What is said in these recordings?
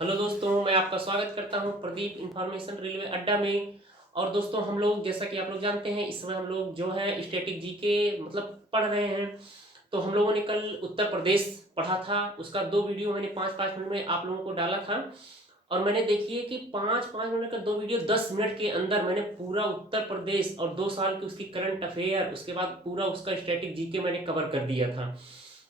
Hello दोस्तों, मैं आपका स्वागत करता हूं प्रदीप इंफॉर्मेशन रेलवे अड्डा में। और दोस्तों, हम लोग जैसा कि आप लोग जानते हैं, इस समय हम लोग जो है स्टैटिक जीके मतलब पढ़ रहे हैं। तो हम लोगों ने कल उत्तर प्रदेश पढ़ा था, उसका 2 वीडियो मैंने 5-5 मिनट में आप लोगों को डाला था। और मैंने देखिए कि 5-5 मिनट का 2 वीडियो 10 मिनट के अंदर मैंने पूरा उत्तर प्रदेश और 2 साल की उसकी करंट अफेयर, उसके बाद पूरा उसका स्टैटिक जीके मैंने कवर कर दिया था।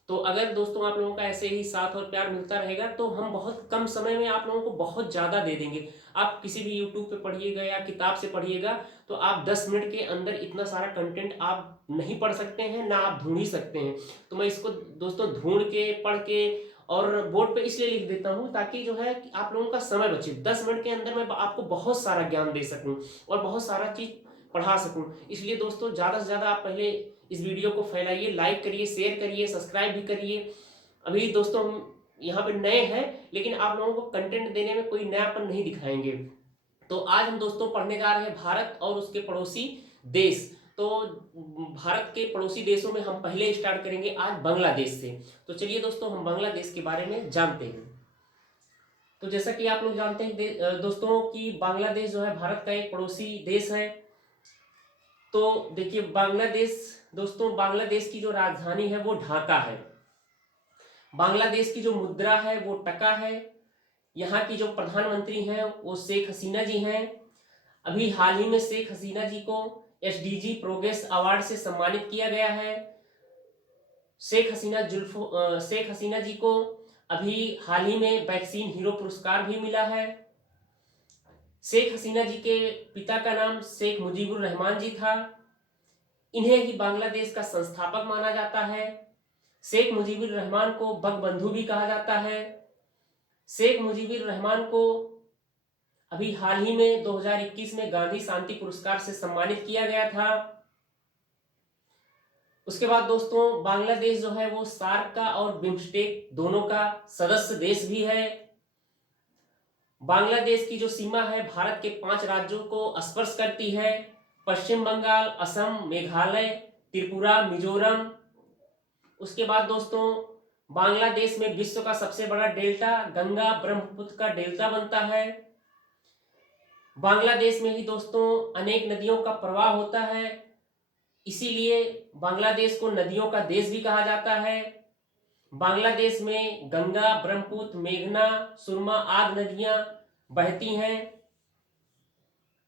तो अगर दोस्तों आप लोगों का ऐसे ही साथ और प्यार मिलता रहेगा तो हम बहुत कम समय में आप लोगों को बहुत ज़्यादा दे देंगे। आप किसी भी यूट्यूब पे पढ़िएगा या किताब से पढ़िएगा तो आप 10 मिनट के अंदर इतना सारा कंटेंट आप नहीं पढ़ सकते हैं, ना आप ढूंढ ही सकते हैं। तो मैं इसको दोस्तों ढूंढ के पढ़ के और बोर्ड पे इसलिए लिख देता हूँ ताकि जो है कि आप लोगों का समय बचे। 10 मिनट के अंदर मैं आपको बहुत सारा ज्ञान दे सकूँ और बहुत सारा चीज़ पढ़ा सकूँ। इसलिए दोस्तों ज़्यादा से ज़्यादा आप पहले इस वीडियो को फैलाइए, लाइक करिए, शेयर करिए, सब्सक्राइब भी करिए। अभी दोस्तों हम यहाँ पे नए हैं, लेकिन आप लोगों को कंटेंट देने में कोई नयापन नहीं दिखाएंगे। तो आज हम दोस्तों पढ़ने जा रहे हैं भारत और उसके पड़ोसी देश। तो भारत के पड़ोसी देशों में हम पहले स्टार्ट करेंगे आज बांग्लादेश से। तो चलिए दोस्तों, हम बांग्लादेश के बारे में जानते हैं। तो जैसा कि आप लोग जानते हैं दोस्तों कि बांग्लादेश जो है भारत का एक पड़ोसी देश है। तो देखिए बांग्लादेश, दोस्तों बांग्लादेश की जो राजधानी है वो ढाका है। बांग्लादेश की जो मुद्रा है वो टका है। यहाँ की जो प्रधानमंत्री हैं वो शेख हसीना जी हैं। अभी हाल ही में शेख हसीना जी को एसडीजी प्रोग्रेस अवार्ड से सम्मानित किया गया है। शेख हसीना जी को अभी हाल ही में वैक्सीन हीरो पुरस्कार भी मिला है। शेख हसीना जी के पिता का नाम शेख मुजीबुर रहमान जी था। इन्हें ही बांग्लादेश का संस्थापक माना जाता है। शेख मुजीबुर रहमान को बंगबंधु भी कहा जाता है। शेख मुजीबुर रहमान को अभी हाल ही में 2021 में गांधी शांति पुरस्कार से सम्मानित किया गया था। उसके बाद दोस्तों बांग्लादेश जो है वो सार्क का और बिम्स्टेक दोनों का सदस्य देश भी है। बांग्लादेश की जो सीमा है भारत के 5 राज्यों को स्पर्श करती है: पश्चिम बंगाल, असम, मेघालय, त्रिपुरा, मिजोरम। उसके बाद दोस्तों बांग्लादेश में विश्व का सबसे बड़ा डेल्टा गंगा ब्रह्मपुत्र का डेल्टा बनता है। बांग्लादेश में ही दोस्तों अनेक नदियों का प्रवाह होता है, इसीलिए बांग्लादेश को नदियों का देश भी कहा जाता है। बांग्लादेश में गंगा, ब्रह्मपुत्र, मेघना, सुरमा आदि नदियां बहती हैं।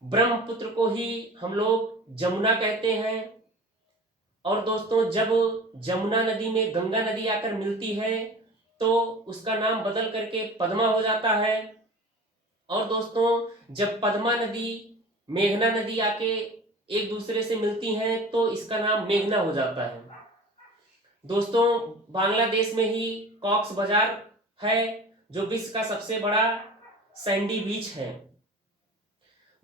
ब्रह्मपुत्र को ही हम लोग जमुना कहते हैं। और दोस्तों जब जमुना नदी में गंगा नदी आकर मिलती है तो उसका नाम बदल करके पद्मा हो जाता है। और दोस्तों जब पद्मा नदी मेघना नदी आके एक दूसरे से मिलती हैं तो इसका नाम मेघना हो जाता है। दोस्तों बांग्लादेश में ही कॉक्स बाजार है जो विश्व का सबसे बड़ा सैंडी बीच है।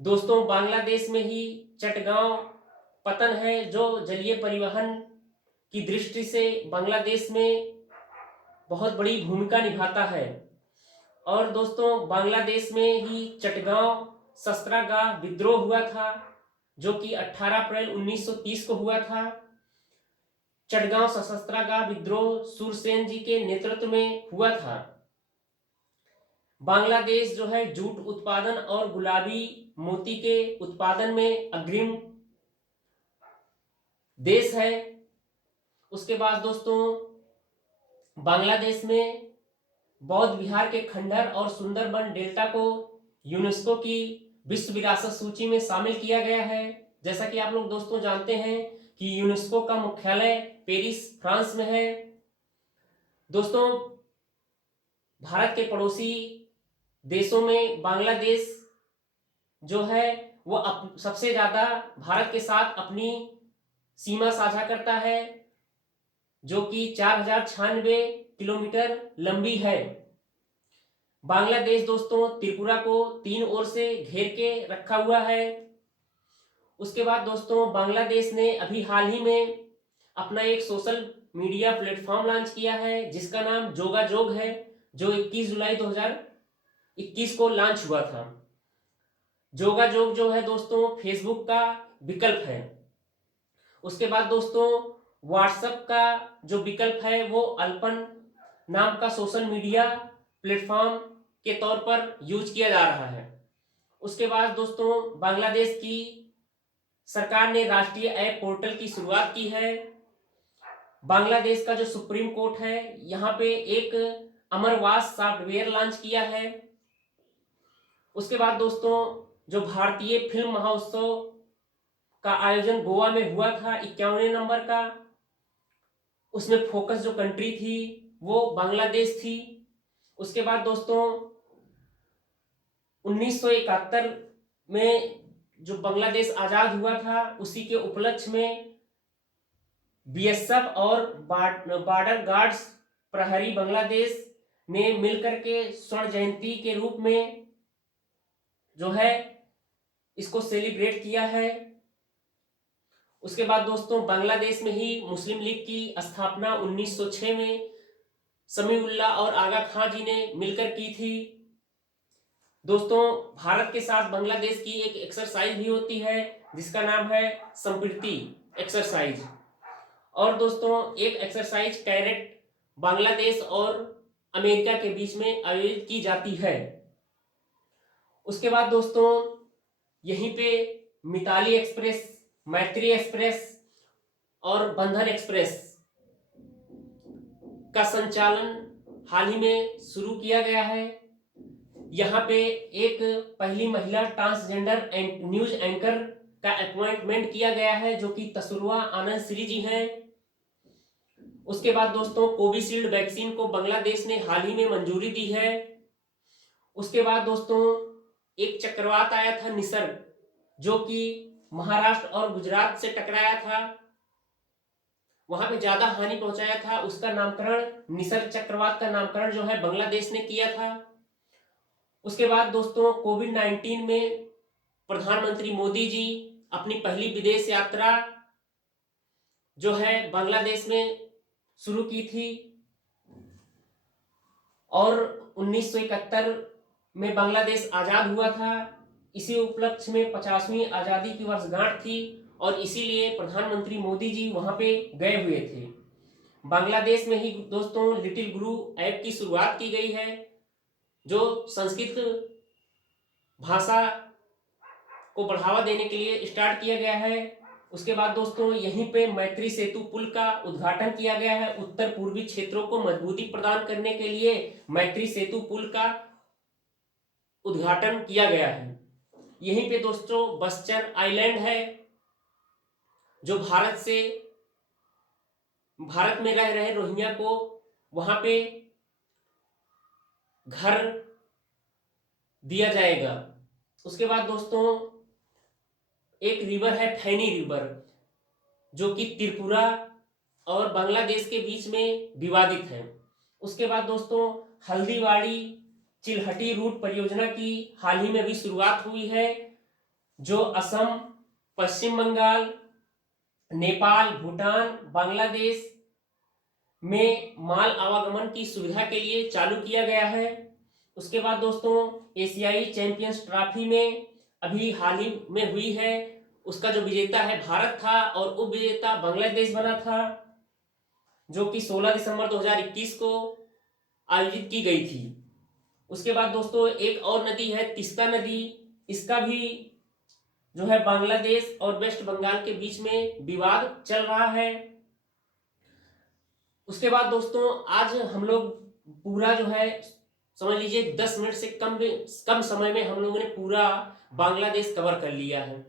दोस्तों बांग्लादेश में ही चटगांव पतन है जो जलीय परिवहन की दृष्टि से बांग्लादेश में बहुत बड़ी भूमिका निभाता है। और दोस्तों बांग्लादेश में ही चटगांव शस्त्रागार विद्रोह हुआ था जो कि 18 अप्रैल 1930 को हुआ था। चटगांव सशस्त्रागार विद्रोह सूरसेन जी के नेतृत्व में हुआ था। बांग्लादेश जो है जूट उत्पादन और गुलाबी मोती के उत्पादन में अग्रिम देश है। उसके बाद दोस्तों बांग्लादेश में बौद्ध विहार के खंडहर और सुंदरबन डेल्टा को यूनेस्को की विश्व विरासत सूची में शामिल किया गया है। जैसा कि आप लोग दोस्तों जानते हैं कि यूनेस्को का मुख्यालय पेरिस फ्रांस में है। दोस्तों भारत के पड़ोसी देशों में बांग्लादेश जो है वो सबसे ज्यादा भारत के साथ अपनी सीमा साझा करता है जो कि 4096 किलोमीटर लंबी है। बांग्लादेश दोस्तों त्रिपुरा को 3 ओर से घेर के रखा हुआ है। उसके बाद दोस्तों बांग्लादेश ने अभी हाल ही में अपना एक सोशल मीडिया प्लेटफॉर्म लॉन्च किया है जिसका नाम जोगाजोग है, जो 21 जुलाई 2021 को लॉन्च हुआ था। जोगाजोग जो है दोस्तों फेसबुक का विकल्प है। उसके बाद दोस्तों व्हाट्सएप का जो विकल्प है वो अल्पन नाम का सोशल मीडिया प्लेटफॉर्म के तौर पर यूज किया जा रहा है। उसके बाद दोस्तों बांग्लादेश की सरकार ने राष्ट्रीय ऐप पोर्टल की शुरुआत की है। बांग्लादेश का जो सुप्रीम कोर्ट है यहाँ पे एक अमरवास सॉफ्टवेयर लॉन्च किया है। उसके बाद दोस्तों जो भारतीय फिल्म महोत्सव का आयोजन गोवा में हुआ था 51वें नंबर का, उसमें फोकस जो कंट्री थी वो बांग्लादेश थी। उसके बाद दोस्तों 1971 में जो बांग्लादेश आजाद हुआ था उसी के उपलक्ष्य में बीएसएफ और बॉर्डर गार्ड्स प्रहरी बांग्लादेश ने मिलकर के स्वर्ण जयंती के रूप में जो है इसको सेलिब्रेट किया है। उसके बाद दोस्तों बांग्लादेश में ही मुस्लिम लीग की स्थापना 1906 में समीउल्लाह और आगा खां जी ने मिलकर की थी। दोस्तों भारत के साथ बांग्लादेश की एक एक्सरसाइज भी होती है जिसका नाम है संप्रीति एक्सरसाइज। और दोस्तों एक एक्सरसाइज कैरेट बांग्लादेश और अमेरिका के बीच में आयोजित की जाती है। उसके बाद दोस्तों यहीं पे मिताली एक्सप्रेस, मैत्री एक्सप्रेस और बंधन एक्सप्रेस का संचालन हाल ही में शुरू किया गया है। यहाँ पे एक पहली महिला ट्रांसजेंडर न्यूज एंकर का अपॉइंटमेंट किया गया है जो कि तसुरवा आनंद श्री जी हैं। उसके बाद दोस्तों कोविशील्ड वैक्सीन को बांग्लादेश ने हाल ही में मंजूरी दी है। उसके बाद दोस्तों एक चक्रवात आया था निसर्ग, जो कि महाराष्ट्र और गुजरात से टकराया था, वहां पे ज्यादा हानि पहुंचाया था। उसका नामकरण निसर्ग चक्रवात का नामकरण जो है बांग्लादेश ने किया था। उसके बाद दोस्तों कोविड-19 में प्रधानमंत्री मोदी जी अपनी पहली विदेश यात्रा जो है बांग्लादेश में शुरू की थी और 1971 में बांग्लादेश आजाद हुआ था। इसी उपलक्ष्य में 50वीं आजादी की वर्षगांठ थी और इसीलिए प्रधानमंत्री मोदी जी वहां पे गए हुए थे। बांग्लादेश में ही दोस्तों लिटिल गुरु ऐप की शुरुआत की गई है जो संस्कृत भाषा को बढ़ावा देने के लिए स्टार्ट किया गया है। उसके बाद दोस्तों यहीं पे मैत्री सेतु पुल का उद्घाटन किया गया है। उत्तर पूर्वी क्षेत्रों को मजबूती प्रदान करने के लिए मैत्री सेतु पुल का उद्घाटन किया गया है। यहीं पे दोस्तों बसचन आइलैंड है जो भारत में रह रहे रोहिंग्या को वहां पे घर दिया जाएगा। उसके बाद दोस्तों एक रिवर है फैनी रिवर जो कि त्रिपुरा और बांग्लादेश के बीच में विवादित है। उसके बाद दोस्तों हल्दीबाड़ी चिल्हटी रूट परियोजना की हाल ही में भी शुरुआत हुई है जो असम, पश्चिम बंगाल, नेपाल, भूटान, बांग्लादेश में माल आवागमन की सुविधा के लिए चालू किया गया है। उसके बाद दोस्तों एशियाई चैंपियंस ट्रॉफी में अभी हाल ही में हुई है, उसका जो विजेता है भारत था और उप विजेता बांग्लादेश बना था, जो कि 16 दिसंबर 2021 को आयोजित की गई थी। उसके बाद दोस्तों एक और नदी है तिस्ता नदी, इसका भी जो है बांग्लादेश और वेस्ट बंगाल के बीच में विवाद चल रहा है। उसके बाद दोस्तों आज हम लोग पूरा जो है समझ लीजिए 10 मिनट से कम समय में हम लोगों ने पूरा बांग्लादेश कवर कर लिया है।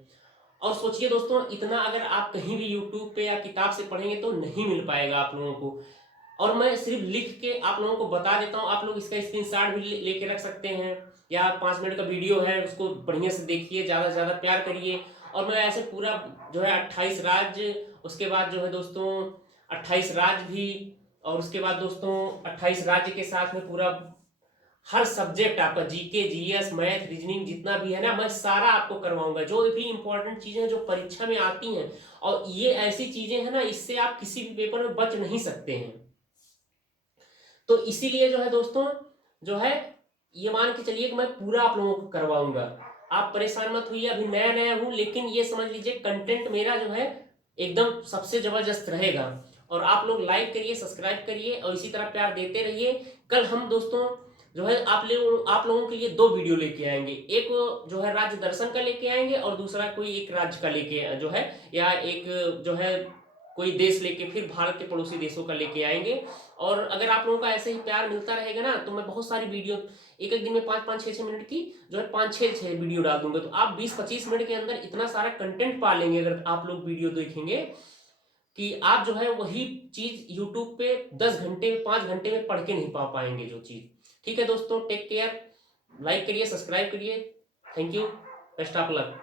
और सोचिए दोस्तों इतना अगर आप कहीं भी यूट्यूब पे या किताब से पढ़ेंगे तो नहीं मिल पाएगा आप लोगों को। और मैं सिर्फ लिख के आप लोगों को बता देता हूँ, आप लोग इसका स्क्रीनशॉट भी लेके रख सकते हैं या 5 मिनट का वीडियो है उसको बढ़िया से देखिए, ज़्यादा से ज़्यादा प्यार करिए। और मैं ऐसे पूरा जो है 28 राज्य, उसके बाद जो है दोस्तों 28 राज्य भी, और उसके बाद दोस्तों 28 राज्य के साथ में पूरा हर सब्जेक्ट आपका जीके, जीएस, मैथ, रीजनिंग जितना भी है ना, मैं सारा आपको करवाऊंगा। जो भी इंपॉर्टेंट चीजें जो परीक्षा में आती हैं, और ये ऐसी चीजें हैं ना इससे आप किसी भी पेपर में बच नहीं सकते हैं। तो इसीलिए जो है दोस्तों जो है ये मान के चलिए कि मैं पूरा आप लोगों को करवाऊंगा। आप परेशान मत होइए, अभी नया नया हूं, लेकिन ये समझ लीजिए कंटेंट मेरा जो है एकदम सबसे जबरदस्त रहेगा। और आप लोग लाइक करिए, सब्सक्राइब करिए और इसी तरह प्यार देते रहिए। कल हम दोस्तों जो है आप लोगों के लिए 2 वीडियो लेके आएंगे। एक जो है राज्य दर्शन का लेके आएंगे और दूसरा कोई एक राज्य का लेके जो है, या एक जो है कोई देश लेके फिर भारत के पड़ोसी देशों का लेके आएंगे। और अगर आप लोगों का ऐसे ही प्यार मिलता रहेगा ना, तो मैं बहुत सारी वीडियो एक एक दिन में 5-5 6-6 मिनट की जो है 5-6 वीडियो डाल दूंगा। तो आप 20-25 मिनट के अंदर इतना सारा कंटेंट पा लेंगे अगर आप लोग वीडियो देखेंगे, कि आप जो है वही चीज यूट्यूब पे 10 घंटे 5 घंटे में पढ़ के नहीं पा पाएंगे जो चीज। ठीक है दोस्तों, टेक केयर, लाइक करिए, सब्सक्राइब करिए। Thank you, best of luck.